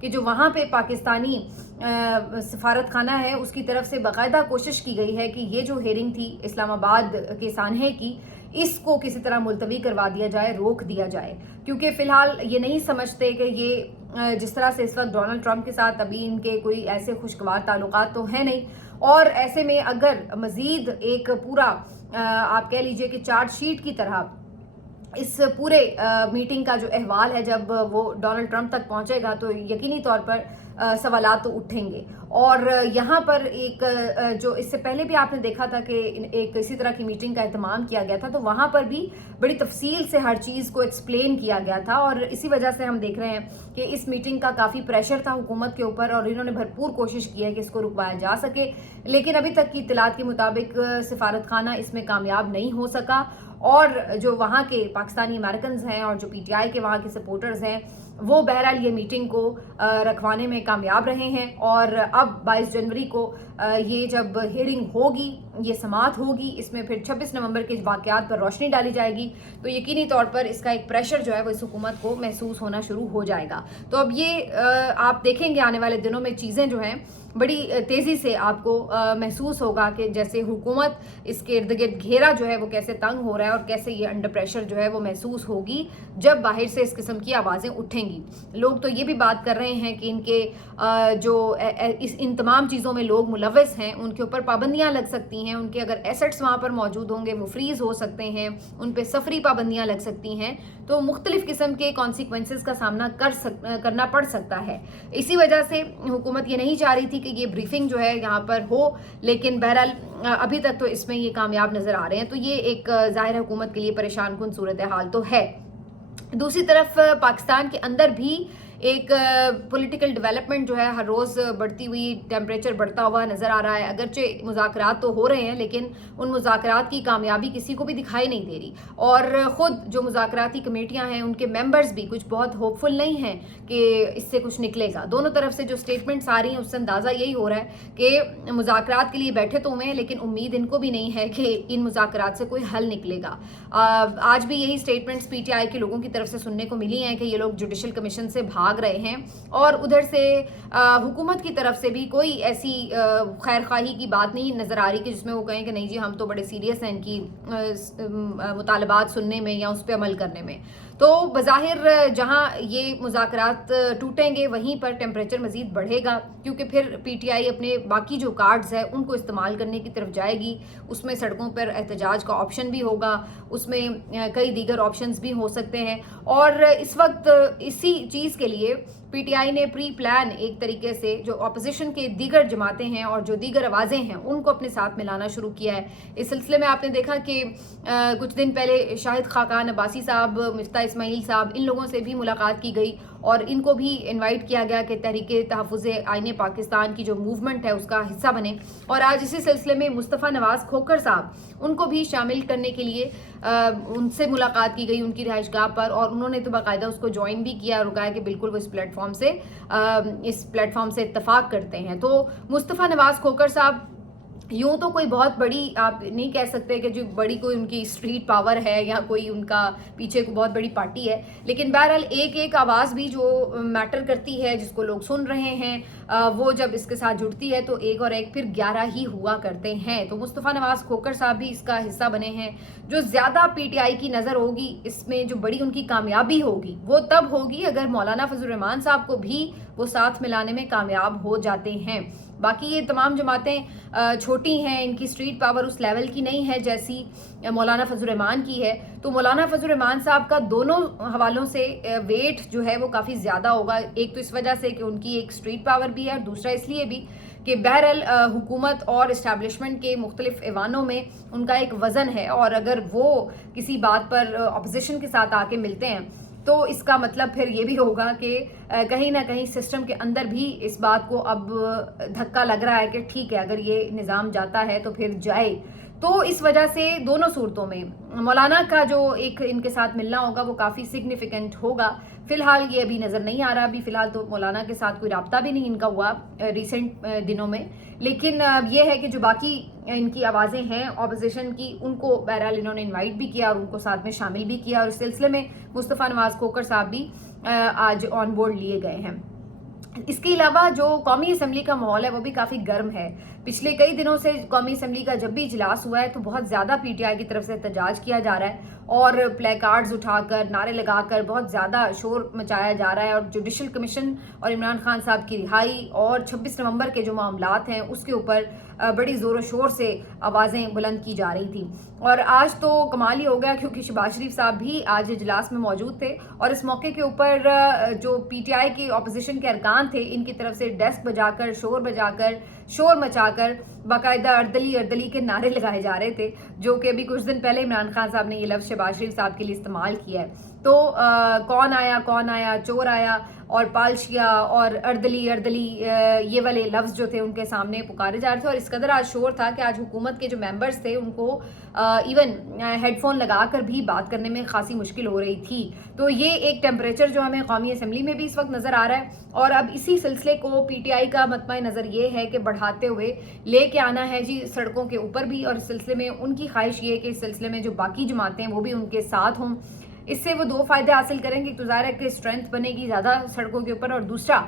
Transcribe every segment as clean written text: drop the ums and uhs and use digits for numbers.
کہ جو وہاں پہ پاکستانی سفارت خانہ ہے اس کی طرف سے باقاعدہ کوشش کی گئی ہے کہ یہ جو ہیئرنگ تھی اسلام آباد کے سانحے کی، اس کو کسی طرح ملتوی کروا دیا جائے، روک دیا جائے، کیونکہ فی الحال یہ نہیں سمجھتے کہ یہ جس طرح سے اس وقت ڈونلڈ ٹرمپ کے ساتھ ابھی ان کے کوئی ایسے خوشگوار تعلقات تو ہیں نہیں، اور ایسے میں اگر مزید ایک پورا آپ کہہ لیجئے کہ چارج شیٹ کی طرح اس پورے میٹنگ کا جو احوال ہے جب وہ ڈونلڈ ٹرمپ تک پہنچے گا تو یقینی طور پر سوالات تو اٹھیں گے. اور یہاں پر ایک جو اس سے پہلے بھی آپ نے دیکھا تھا کہ ایک اسی طرح کی میٹنگ کا اہتمام کیا گیا تھا، تو وہاں پر بھی بڑی تفصیل سے ہر چیز کو ایکسپلین کیا گیا تھا، اور اسی وجہ سے ہم دیکھ رہے ہیں کہ اس میٹنگ کا کافی پریشر تھا حکومت کے اوپر، اور انہوں نے بھرپور کوشش کی ہے کہ اس کو رکوایا جا سکے، لیکن ابھی تک کی اطلاعات کے مطابق سفارت خانہ اس میں کامیاب نہیں ہو سکا، اور جو وہاں کے پاکستانی امریکنز ہیں اور جو پی ٹی آئی کے وہاں کے سپورٹرز ہیں وہ بہرحال یہ میٹنگ کو رکھوانے میں کامیاب رہے ہیں. اور اب 22 جنوری کو یہ جب ہیئرنگ ہوگی، یہ سماعت ہوگی، اس میں پھر 26 نومبر کے واقعات پر روشنی ڈالی جائے گی، تو یقینی طور پر اس کا ایک پریشر جو ہے وہ اس حکومت کو محسوس ہونا شروع ہو جائے گا. تو اب یہ آپ دیکھیں گے آنے والے دنوں میں چیزیں جو ہیں بڑی تیزی سے آپ کو محسوس ہوگا کہ جیسے حکومت اس کے ارد گرد گھیرا جو ہے وہ کیسے تنگ ہو رہا ہے، اور کیسے یہ انڈر پریشر جو ہے وہ محسوس ہوگی جب باہر سے اس قسم کی آوازیں اٹھیں گی. لوگ تو یہ بھی بات کر رہے ہیں کہ ان کے جو ان تمام چیزوں میں لوگ ملوث ہیں ان کے اوپر پابندیاں لگ سکتی ہیں، ان کے اگر ایسٹس وہاں پر موجود ہوں گے وہ فریز ہو سکتے ہیں، ان پہ سفری پابندیاں لگ سکتی ہیں، تو مختلف قسم کے کانسیکوینسز کا سامنا کرنا پڑ سکتا ہے. اسی وجہ سے حکومت یہ نہیں چاہ رہی تھی کہ یہ بریفنگ جو ہے یہاں پر ہو، لیکن بہرحال ابھی تک تو اس میں یہ کامیاب نظر آ رہے ہیں، تو یہ ایک ظاہر حکومت کے لیے پریشان کن صورتحال تو ہے. دوسری طرف پاکستان کے اندر بھی ایک پولیٹیکل ڈیولپمنٹ جو ہے ہر روز بڑھتی ہوئی، ٹیمپریچر بڑھتا ہوا نظر آ رہا ہے. اگرچہ مذاکرات تو ہو رہے ہیں لیکن ان مذاکرات کی کامیابی کسی کو بھی دکھائی نہیں دے رہی، اور خود جو مذاکراتی کمیٹیاں ہیں ان کے ممبرز بھی کچھ بہت ہوپ فل نہیں ہیں کہ اس سے کچھ نکلے گا. دونوں طرف سے جو سٹیٹمنٹس آ رہی ہیں اس سے اندازہ یہی ہو رہا ہے کہ مذاکرات کے لیے بیٹھے تو ہوئے ہیں لیکن امید ان کو بھی نہیں ہے کہ ان مذاکرات سے کوئی حل نکلے گا. آج بھی یہی سٹیٹمنٹس پی ٹی آئی کے لوگوں کی طرف سے سننے کو ملی ہیں کہ یہ لوگ جوڈیشل کمیشن سے بھاگ رہے ہیں، اور ادھر سے حکومت کی طرف سے بھی کوئی ایسی خیر خواہی کی بات نہیں نظر آ رہی کہ جس میں وہ کہیں کہ نہیں جی ہم تو بڑے سیریس ہیں ان کی مطالبات سننے میں یا اس پہ عمل کرنے میں. تو بظاہر جہاں یہ مذاکرات ٹوٹیں گے وہیں پر ٹیمپریچر مزید بڑھے گا، کیونکہ پھر پی ٹی آئی اپنے باقی جو کارڈز ہے ان کو استعمال کرنے کی طرف جائے گی. اس میں سڑکوں پر احتجاج کا آپشن بھی ہوگا، اس میں کئی دیگر آپشنز بھی ہو سکتے ہیں، اور اس وقت اسی چیز کے لیے پی ٹی آئی نے پری پلان ایک طریقے سے جو اپوزیشن کے دیگر جماعتیں ہیں اور جو دیگر آوازیں ہیں ان کو اپنے ساتھ ملانا شروع کیا ہے. اس سلسلے میں آپ نے دیکھا کہ کچھ دن پہلے شاہد خاقان عباسی صاحب، مفتاح اسماعیل صاحب، ان لوگوں سے بھی ملاقات کی گئی اور ان کو بھی انوائٹ کیا گیا کہ تحریک تحفظ آئین پاکستان کی جو موومنٹ ہے اس کا حصہ بنے. اور آج اسی سلسلے میں مصطفیٰ نواز کھوکھر صاحب، ان کو بھی شامل کرنے کے لیے ان سے ملاقات کی گئی ان کی رہائش گاہ پر، اور انہوں نے تو باقاعدہ اس کو جوائن بھی کیا اور کہا کہ بالکل وہ اس پلیٹ فارم سے اتفاق کرتے ہیں. تو مصطفیٰ نواز کھوکھر صاحب یوں تو کوئی بہت بڑی آپ نہیں کہہ سکتے کہ جو بڑی کوئی ان کی اسٹریٹ پاور ہے یا کوئی ان کا پیچھے کوئی بہت بڑی پارٹی ہے، لیکن بہرحال ایک آواز بھی جو میٹر کرتی ہے جس کو لوگ سن رہے ہیں وہ جب اس کے ساتھ جڑتی ہے تو ایک اور ایک پھر 11 ہی ہوا کرتے ہیں. تو مصطفیٰ نواز کھوکھر صاحب بھی اس کا حصہ بنے ہیں. جو زیادہ پی ٹی آئی کی نظر ہوگی اس میں، جو بڑی ان کی کامیابی ہوگی وہ تب ہوگی اگر مولانا فضل الرحمان صاحب کو بھی وہ ساتھ ملانے میں کامیاب ہو جاتے ہیں. باقی یہ تمام جماعتیں چھوٹی ہیں، ان کی اسٹریٹ پاور اس لیول کی نہیں ہے جیسی مولانا فضل الرحمان کی ہے. تو مولانا فضل الرحمان صاحب کا دونوں حوالوں سے ویٹ جو ہے وہ کافی زیادہ ہوگا. ایک تو اس وجہ سے کہ ان کی ایک اسٹریٹ پاور بھی ہے، اور دوسرا اس لیے بھی کہ بہرحال حکومت اور اسٹیبلشمنٹ کے مختلف ایوانوں میں ان کا ایک وزن ہے، اور اگر وہ کسی بات پر اپوزیشن کے ساتھ آ کے ملتے ہیں تو اس کا مطلب پھر یہ بھی ہوگا کہ کہیں نہ کہیں سسٹم کے اندر بھی اس بات کو اب دھکا لگ رہا ہے کہ ٹھیک ہے اگر یہ نظام جاتا ہے تو پھر جائے. تو اس وجہ سے دونوں صورتوں میں مولانا کا جو ایک ان کے ساتھ ملنا ہوگا وہ کافی سگنیفیکنٹ ہوگا. فی الحال یہ ابھی نظر نہیں آ رہا، ابھی فی الحال تو مولانا کے ساتھ کوئی رابطہ بھی نہیں ان کا ہوا ریسنٹ دنوں میں. لیکن یہ ہے کہ جو باقی ان کی آوازیں ہیں اپوزیشن کی ان کو بہرحال انہوں نے انوائٹ بھی کیا اور ان کو ساتھ میں شامل بھی کیا، اور اس سلسلے میں مصطفیٰ نواز کھوکھر صاحب بھی آج آن بورڈ لیے گئے ہیں. اس کے علاوہ جو قومی اسمبلی کا ماحول ہے وہ بھی کافی گرم ہے. پچھلے کئی دنوں سے قومی اسمبلی کا جب بھی اجلاس ہوا ہے تو بہت زیادہ پی ٹی آئی کی طرف سے احتجاج کیا جا رہا ہے اور پلے کارڈز اٹھا کر نعرے لگا کر بہت زیادہ شور مچایا جا رہا ہے, اور جوڈیشل کمیشن اور عمران خان صاحب کی رہائی اور 26 نومبر کے جو معاملات ہیں اس کے اوپر بڑی زور و شور سے آوازیں بلند کی جا رہی تھیں. اور آج تو کمال ہی ہو گیا کیونکہ شہباز شریف صاحب بھی آج اجلاس میں موجود تھے, اور اس موقع کے اوپر جو پی ٹی آئی کے اپوزیشن کے ارکان تھے ان کی طرف سے ڈیسک بجا کر شور مچا کر باقاعدہ اردلی کے نعرے لگائے جا رہے تھے, جو کہ ابھی کچھ دن پہلے عمران خان صاحب نے یہ لفظ شہباز شریف صاحب کے لیے استعمال کیا ہے. تو کون آیا چور آیا اور پالشیا اور اردلی یہ والے لفظ جو تھے ان کے سامنے پکارے جا رہے تھے, اور اس قدر آج شور تھا کہ آج حکومت کے جو ممبرز تھے ان کو ایون ہیڈ فون لگا کر بھی بات کرنے میں خاصی مشکل ہو رہی تھی. تو یہ ایک ٹیمپریچر جو ہمیں قومی اسمبلی میں بھی اس وقت نظر آ رہا ہے, اور اب اسی سلسلے کو پی ٹی آئی کا مطمع نظر یہ ہے کہ بڑھاتے ہوئے لے کے آنا ہے جی سڑکوں کے اوپر بھی, اور اس سلسلے میں ان کی خواہش یہ ہے کہ اس سلسلے میں جو باقی جماعتیں ہیں وہ بھی ان کے ساتھ ہوں. اس سے وہ دو فائدے حاصل کریں گے, تو ظاہر ہے کہ اسٹرینتھ بنے گی زیادہ سڑکوں کے اوپر, اور دوسرا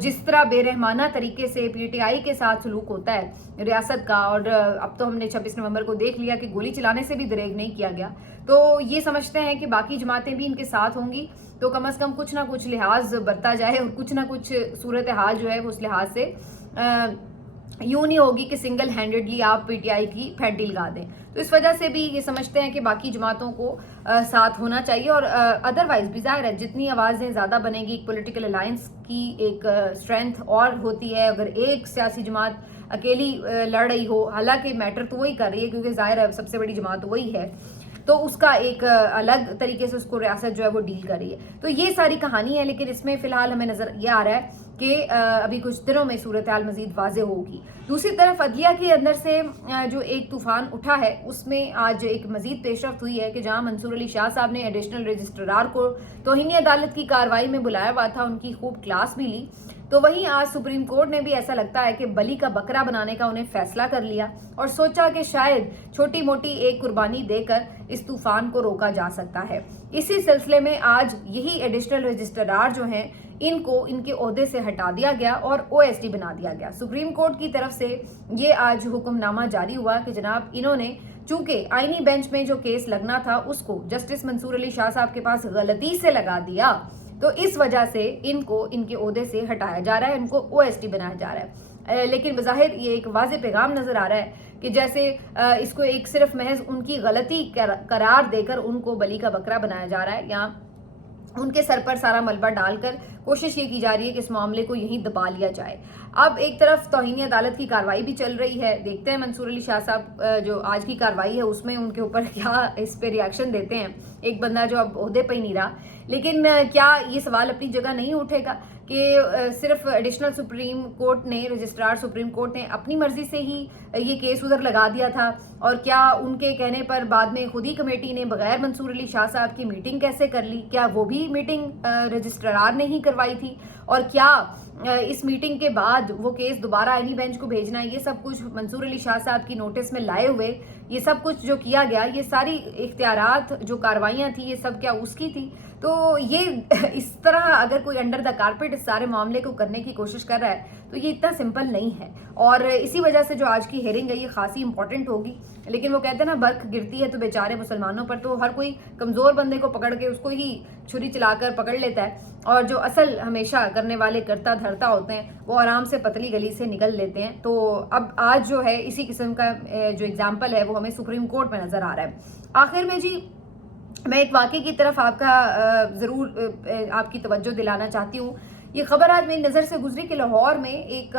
جس طرح بے رحمانہ طریقے سے پی ٹی آئی کے ساتھ سلوک ہوتا ہے ریاست کا, اور اب تو ہم نے 26 نومبر کو دیکھ لیا کہ گولی چلانے سے بھی دریغ نہیں کیا گیا, تو یہ سمجھتے ہیں کہ باقی جماعتیں بھی ان کے ساتھ ہوں گی تو کم از کم کچھ نہ کچھ لحاظ برتا جائے, اور کچھ نہ کچھ صورتحال جو ہے وہ اس لحاظ سے یوں نہیں ہوگی کہ سنگل ہینڈڈلی آپ پی ٹی آئی کی پھینٹی لگا دیں. تو اس وجہ سے بھی یہ سمجھتے ہیں کہ باقی جماعتوں کو ساتھ ہونا چاہیے, اور ادروائز بھی ظاہر ہے جتنی آوازیں زیادہ بنے گی ایک پولیٹیکل الائنس کی ایک اسٹرینتھ اور ہوتی ہے. اگر ایک سیاسی جماعت اکیلی لڑ رہی ہو, حالانکہ میٹر تو وہی کر رہی ہے کیونکہ ظاہر ہے سب سے بڑی جماعت وہی ہے, تو اس کا ایک الگ طریقے سے اس کو ریاست جو ہے وہ ڈیل کر رہی ہے. تو یہ ساری کہانی ہے, لیکن اس میں فی الحال ہمیں نظر یہ آ رہا ہے کہ ابھی کچھ دنوں میں صورتحال مزید واضح ہوگی. دوسری طرف عدلیہ کے اندر سے جو ایک طوفان اٹھا ہے اس میں آج ایک مزید پیش رفت ہوئی ہے کہ جہاں منصور علی شاہ صاحب نے ایڈیشنل رجسٹرار کو توہین عدالت کی کارروائی میں بلایا ہوا تھا, ان کی خوب کلاس بھی لی, تو وہیں آج سپریم کورٹ نے بھی ایسا لگتا ہے کہ بلی کا بکرا بنانے کا انہیں فیصلہ کر لیا, اور سوچا کہ شاید چھوٹی موٹی ایک قربانی دے کر اس طوفان کو روکا جا سکتا ہے. اسی سلسلے میں آج یہی ایڈیشنل رجسٹرار جو ہیں ان کو ان کے عہدے سے ہٹا دیا گیا اور او ایس ڈی بنا دیا گیا. سپریم کورٹ کی طرف سے یہ آج حکم نامہ جاری ہوا کہ جناب انہوں نے چونکہ آئینی بینچ میں جو کیس لگنا تھا اس کو جسٹس منصور علی شاہ صاحب کے پاس غلطی سے لگا دیا, تو اس وجہ سے ان کو ان کے عہدے سے ہٹایا جا رہا ہے, ان کو او ایس ٹی بنایا جا رہا ہے. لیکن بظاہر یہ ایک واضح پیغام نظر آ رہا ہے کہ جیسے اس کو ایک صرف محض ان کی غلطی قرار دے کر ان کو بلی کا بکرا بنایا جا رہا ہے, یا ان کے سر پر سارا ملبہ ڈال کر کوشش یہ کی جا رہی ہے کہ اس معاملے کو یہیں دبا لیا جائے. اب ایک طرف توہین عدالت کی کارروائی بھی چل رہی ہے, دیکھتے ہیں منصور علی شاہ صاحب جو آج کی کارروائی ہے اس میں ان کے اوپر کیا اس پہ ریاکشن دیتے ہیں. ایک بندہ جو اب عہدے پہ ہی نہیں رہا, لیکن کیا یہ سوال اپنی جگہ نہیں اٹھے گا کہ صرف ایڈیشنل سپریم کورٹ نے رجسٹرار سپریم کورٹ نے اپنی مرضی سے ہی یہ کیس ادھر لگا دیا تھا, اور کیا ان کے کہنے پر بعد میں خود ہی کمیٹی نے بغیر منصور علی شاہ صاحب کی میٹنگ کیسے کر لی, کیا وہ بھی میٹنگ رجسٹرار نے ہی کروائی تھی, اور کیا اس میٹنگ کے بعد وہ کیس دوبارہ آئینی بینچ کو بھیجنا, یہ سب کچھ منصور علی شاہ صاحب کی نوٹس میں لائے ہوئے یہ سب کچھ جو کیا گیا, یہ ساری اختیارات جو کاروائیاں تھیں یہ سب کیا اس کی تھی. تو یہ اس طرح اگر کوئی انڈر دا کارپیٹ اس سارے معاملے کو کرنے کی کوشش کر رہا ہے تو یہ اتنا سمپل نہیں ہے, اور اسی وجہ سے جو آج کی ہیئرنگ ہے یہ خاصی امپورٹنٹ ہوگی. لیکن وہ کہتے ہیں نا برق گرتی ہے تو بیچارے مسلمانوں پر, تو ہر کوئی کمزور بندے کو پکڑ کے اس کو ہی چھری چلا کر پکڑ لیتا ہے, اور جو اصل ہمیشہ کرنے والے کرتا دھرتا ہوتے ہیں وہ آرام سے پتلی گلی سے نکل لیتے ہیں. تو اب آج جو ہے اسی قسم کا جو اگزامپل ہے وہ ہمیں سپریم کورٹ میں نظر آ رہا ہے. آخر میں جی میں ایک واقعے کی طرف آپ کا ضرور آپ کی توجہ دلانا چاہتی ہوں. یہ خبر آج میری نظر سے گزری کہ لاہور میں ایک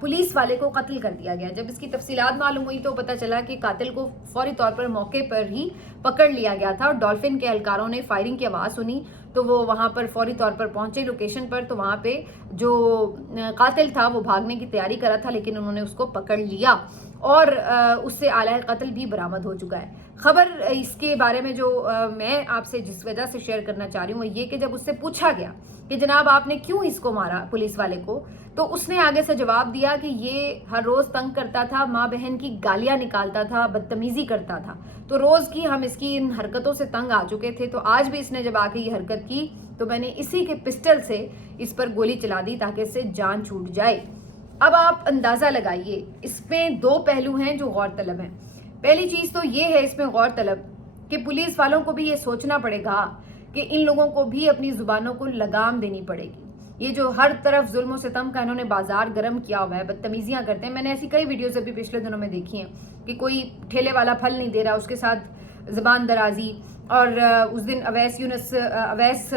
پولیس والے کو قتل کر دیا گیا. جب اس کی تفصیلات معلوم ہوئی تو پتہ چلا کہ قاتل کو فوری طور پر موقع پر ہی پکڑ لیا گیا تھا, اور ڈولفن کے اہلکاروں نے فائرنگ کی آواز سنی تو وہ وہاں پر فوری طور پر پہنچے لوکیشن پر, تو وہاں پہ جو قاتل تھا وہ بھاگنے کی تیاری کر رہا تھا لیکن انہوں نے اس کو پکڑ لیا. اور اس سے آلہ قتل بھی برآمد ہو چکا ہے. خبر اس کے بارے میں جو میں آپ سے جس وجہ سے شیئر کرنا چاہ رہی ہوں وہ یہ کہ جب اس سے پوچھا گیا کہ جناب آپ نے کیوں اس کو مارا پولیس والے کو, تو اس نے آگے سے جواب دیا کہ یہ ہر روز تنگ کرتا تھا, ماں بہن کی گالیاں نکالتا تھا, بدتمیزی کرتا تھا, تو روز کی ہم اس کی ان حرکتوں سے تنگ آ چکے تھے, تو آج بھی اس نے جب آ کے یہ حرکت کی تو میں نے اسی کے پسٹل سے اس پر گولی چلا دی تاکہ اس سے جان چھوٹ جائے. اب آپ اندازہ لگائیے, اس میں دو پہلو ہیں جو غور طلب ہیں. پہلی چیز تو یہ ہے اس میں غور طلب کہ پولیس والوں کو بھی یہ سوچنا پڑے گا کہ ان لوگوں کو بھی اپنی زبانوں کو لگام دینی پڑے گی. یہ جو ہر طرف ظلم و ستم کا انہوں نے بازار گرم کیا ہوا ہے, بدتمیزیاں کرتے ہیں. میں نے ایسی کئی ویڈیوز ابھی پچھلے دنوں میں دیکھی ہیں کہ کوئی ٹھیلے والا پھل نہیں دے رہا, اس کے ساتھ زبان درازی. اور اس دن اویس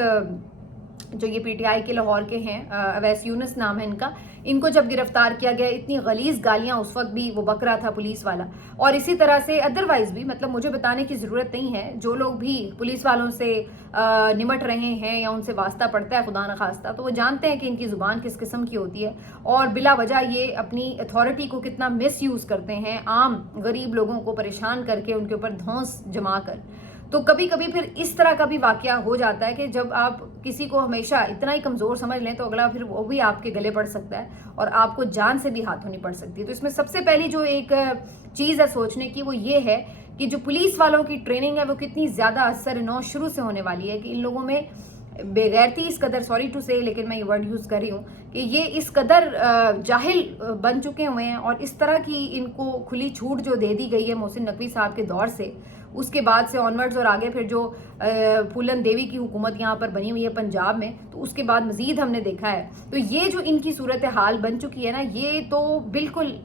جو یہ پی ٹی آئی کے لاہور کے ہیں, اویس یونس نام ہے ان کا, ان کو جب گرفتار کیا گیا اتنی غلیظ گالیاں اس وقت بھی وہ بک رہا تھا پولیس والا. اور اسی طرح سے ادروائز بھی, مطلب مجھے بتانے کی ضرورت نہیں ہے, جو لوگ بھی پولیس والوں سے نمٹ رہے ہیں یا ان سے واسطہ پڑتا ہے خدا نخواستہ, تو وہ جانتے ہیں کہ ان کی زبان کس قسم کی ہوتی ہے اور بلا وجہ یہ اپنی اتھارٹی کو کتنا مس یوز کرتے ہیں, عام غریب لوگوں کو پریشان کر کے ان کے اوپر دھونس جما کر. تو کبھی کبھی پھر اس طرح کا بھی واقعہ ہو جاتا ہے کہ جب آپ کسی کو ہمیشہ اتنا ہی کمزور سمجھ لیں تو اگلا پھر وہ بھی آپ کے گلے پڑ سکتا ہے اور آپ کو جان سے بھی ہاتھ دھونی پڑ سکتی ہے. تو اس میں سب سے پہلی جو ایک چیز ہے سوچنے کی وہ یہ ہے کہ جو پولیس والوں کی ٹریننگ ہے وہ کتنی زیادہ اثر نو شروع سے ہونے والی ہے, کہ ان لوگوں میں بےغیرتی اس قدر, سوری ٹو سے لیکن میں یہ ورڈ یوز کر رہی ہوں, کہ یہ اس قدر جاہل بن چکے ہوئے ہیں. اور اس طرح کی ان کو کھلی چھوٹ جو دے دی گئی ہے محسن نقوی صاحب کے دور سے, اس کے بعد سے آنورڈز اور آگے پھر جو پھولن دیوی کی حکومت یہاں پر بنی ہوئی ہے پنجاب میں, تو اس کے بعد مزید ہم نے دیکھا ہے. تو یہ جو ان کی صورتحال بن چکی ہے نا, یہ تو بالکل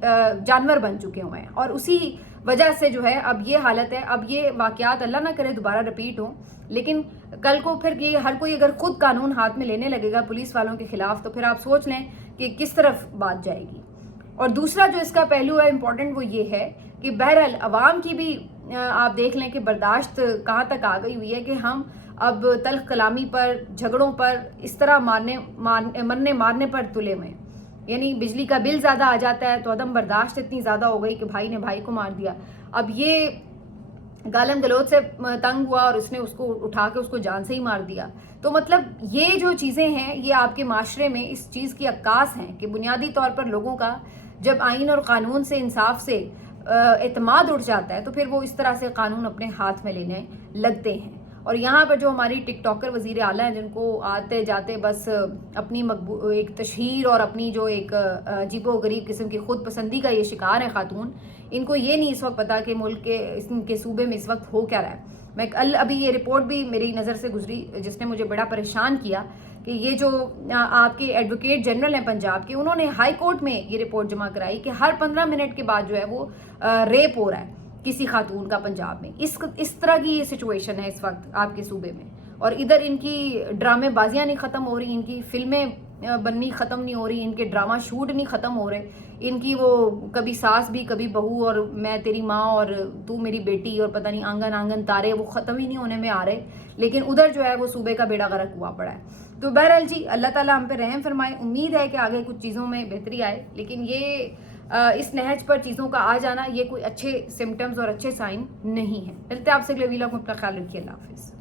جانور بن چکے ہوئے ہیں. اور اسی وجہ سے جو ہے اب یہ حالت ہے. اب یہ واقعات اللہ نہ کرے دوبارہ رپیٹ ہوں, لیکن کل کو پھر یہ ہر کوئی اگر خود قانون ہاتھ میں لینے لگے گا پولیس والوں کے خلاف, تو پھر آپ سوچ لیں کہ کس طرف بات جائے گی. اور دوسرا جو اس کا پہلو ہے امپورٹنٹ وہ یہ ہے کہ بہرحال عوام کی بھی آپ دیکھ لیں کہ برداشت کہاں تک آ گئی ہوئی ہے کہ ہم اب تلخ کلامی پر, جھگڑوں پر, اس طرح مرنے مارنے پر تلے ہوئے ہیں. یعنی بجلی کا بل زیادہ آ جاتا ہے تو عدم برداشت اتنی زیادہ ہو گئی کہ بھائی نے بھائی کو مار دیا. اب یہ گالم گلوچ سے تنگ ہوا اور اس نے اس کو اٹھا کے اس کو جان سے ہی مار دیا. تو مطلب یہ جو چیزیں ہیں یہ آپ کے معاشرے میں اس چیز کی عکاس ہیں کہ بنیادی طور پر لوگوں کا جب آئین اور قانون سے, انصاف سے اعتماد اٹھ جاتا ہے تو پھر وہ اس طرح سے قانون اپنے ہاتھ میں لینے لگتے ہیں. اور یہاں پر جو ہماری ٹک ٹاکر وزیر اعلیٰ ہیں, جن کو آتے جاتے بس اپنی ایک تشہیر اور اپنی جو ایک عجیب و غریب قسم کی خود پسندی کا یہ شکار ہے خاتون, ان کو یہ نہیں اس وقت پتا کہ ملک کے ان کے صوبے میں اس وقت ہو کیا رہا ہے. میں ابھی یہ رپورٹ بھی میری نظر سے گزری جس نے مجھے بڑا پریشان کیا کہ یہ جو آپ کے ایڈوکیٹ جنرل ہیں پنجاب کے, انہوں نے ہائی کورٹ میں یہ رپورٹ جمع کرائی کہ ہر 15 منٹ کے بعد جو ہے وہ ریپ ہو رہا ہے کسی خاتون کا پنجاب میں. اس طرح کی یہ سچویشن ہے اس وقت آپ کے صوبے میں. اور ادھر ان کی ڈرامے بازیاں نہیں ختم ہو رہی, ان کی فلمیں بننی ختم نہیں ہو رہی, ان کے ڈرامہ شوٹ نہیں ختم ہو رہے, ان کی وہ کبھی ساس بھی کبھی بہو اور میں تیری ماں اور تو میری بیٹی اور پتہ نہیں آنگن آنگن تارے, وہ ختم ہی نہیں ہونے میں آ رہے. لیکن ادھر جو ہے وہ صوبے کا بیڑا غرق ہوا پڑا ہے. تو بہرحال جی اللہ تعالیٰ ہم پہ رحم فرمائے. امید ہے کہ آگے کچھ چیزوں میں بہتری آئے, لیکن یہ اس نہج پر چیزوں کا آ جانا یہ کوئی اچھے سمٹمز اور اچھے سائن نہیں ہے. ملتے ہیں آپ سے اگلے ویلاگ میں, اپنا خیال رکھیے. اللہ حافظ.